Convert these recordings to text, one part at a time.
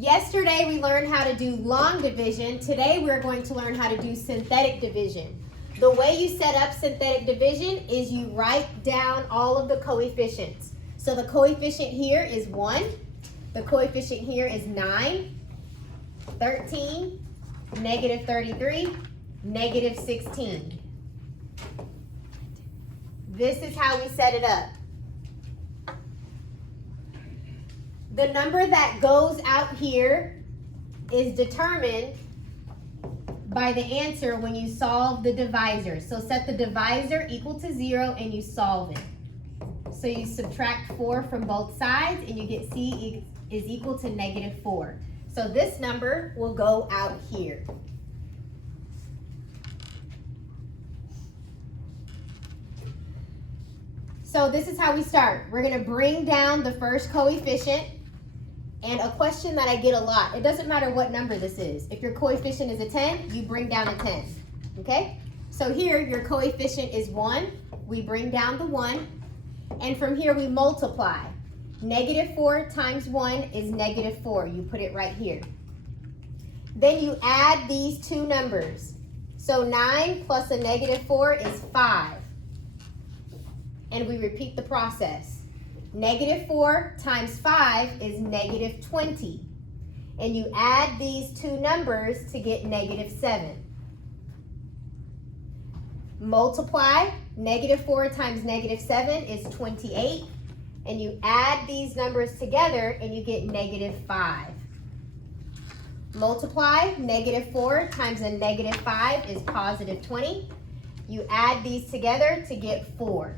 Yesterday we learned how to do long division. Today we're going to learn how to do synthetic division. The way you set up synthetic division is you write down all of the coefficients. So the coefficient here is 1. The coefficient here is 9, 13, negative 33, negative 16. This is how we set it up. The number that goes out here is determined by the answer when you solve the divisor. So set the divisor equal to 0 and you solve it. So you subtract 4 from both sides and you get C is equal to negative 4. So this number will go out here. So this is how we start. We're going to bring down the first coefficient. And a question that I get a lot, it doesn't matter what number this is. If your coefficient is a 10, you bring down a 10, okay? So here, your coefficient is 1. We bring down the 1. And from here, we multiply. Negative 4 times 1 is negative 4. You put it right here. Then you add these two numbers. So 9 plus a negative 4 is 5. And we repeat the process. Negative 4 times 5 is negative 20. And you add these two numbers to get negative 7. Multiply. Negative 4 times negative 7 is 28. And you add these numbers together and you get negative 5. Multiply. Negative 4 times a negative 5 is positive 20. You add these together to get 4.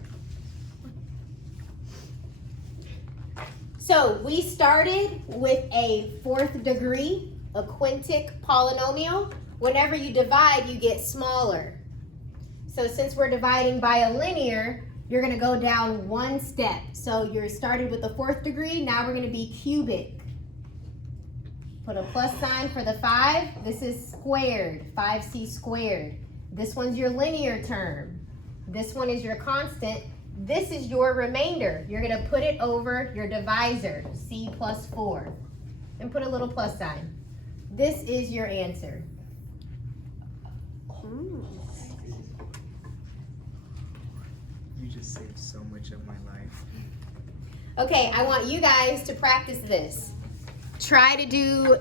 So we started with a 4th degree, a quintic polynomial. Whenever you divide, you get smaller. So since we're dividing by a linear, you're going to go down one step. So you're started with the 4th degree. Now we're going to be cubic. Put a plus sign for the 5. This is squared, 5c squared. This one's your linear term. This one is your constant. This is your remainder. You're going to put it over your divisor, c plus 4, and put a little plus sign. This is your answer. You just saved so much of my life. Okay, I want you guys to practice this. Try to do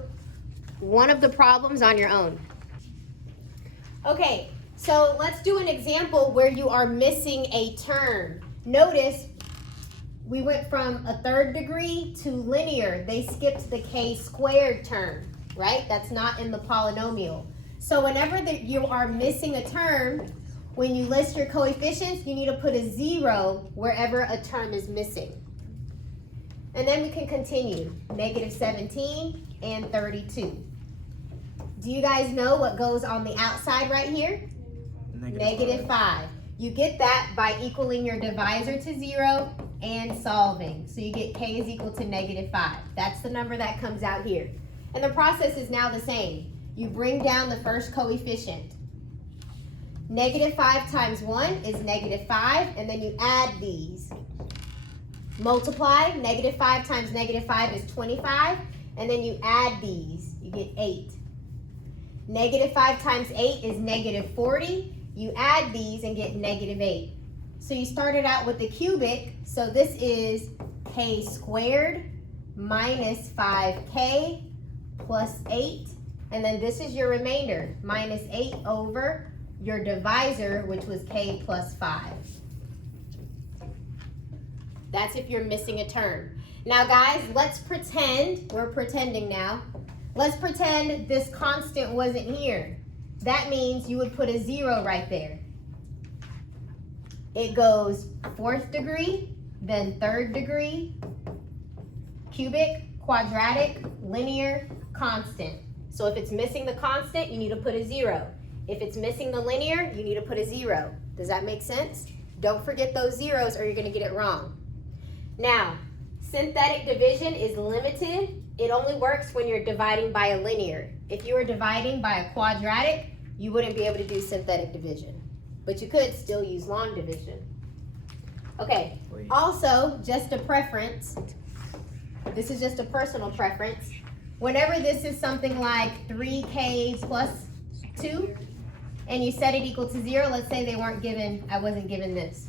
one of the problems on your own. Okay, so let's do an example where you are missing a term. Notice we went from a 3rd degree to linear. They skipped the k squared term, right? That's not in the polynomial. So whenever you are missing a term, when you list your coefficients, you need to put a 0 wherever a term is missing. And then we can continue. Negative 17 and 32. Do you guys know what goes on the outside right here? Negative 5. You get that by equaling your divisor to 0 and solving. So you get k is equal to negative 5. That's the number that comes out here. And the process is now the same. You bring down the first coefficient. Negative 5 times 1 is negative 5, and then you add these. Multiply. Negative 5 times negative 5 is 25, and then you add these. You get 8. Negative 5 times 8 is negative 40. You add these and get negative 8. So you started out with the cubic, so this is k squared minus 5k plus 8. And then this is your remainder, minus 8 over your divisor, which was k plus 5. That's if you're missing a term. Now guys, let's pretend, we're pretending now. Let's pretend this constant wasn't here. That means you would put a 0 right there. It goes 4th degree, then 3rd degree, cubic, quadratic, linear, constant. So if it's missing the constant, you need to put a 0. If it's missing the linear, you need to put a 0. Does that make sense? Don't forget those zeros or you're going to get it wrong. Now, synthetic division is limited. It only works when you're dividing by a linear. If you were dividing by a quadratic, you wouldn't be able to do synthetic division. But you could still use long division. Okay, also, just a preference. This is just a personal preference. Whenever this is something like 3k plus 2, and you set it equal to 0, let's say I wasn't given this.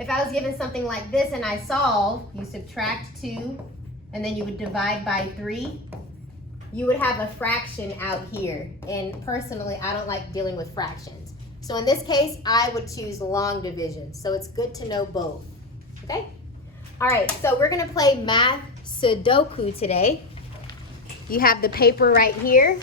If I was given something like this and I solve, you subtract 2, and then you would divide by 3, you would have a fraction out here. And personally, I don't like dealing with fractions. So in this case, I would choose long division. So it's good to know both, okay? All right, so we're gonna play math Sudoku today. You have the paper right here.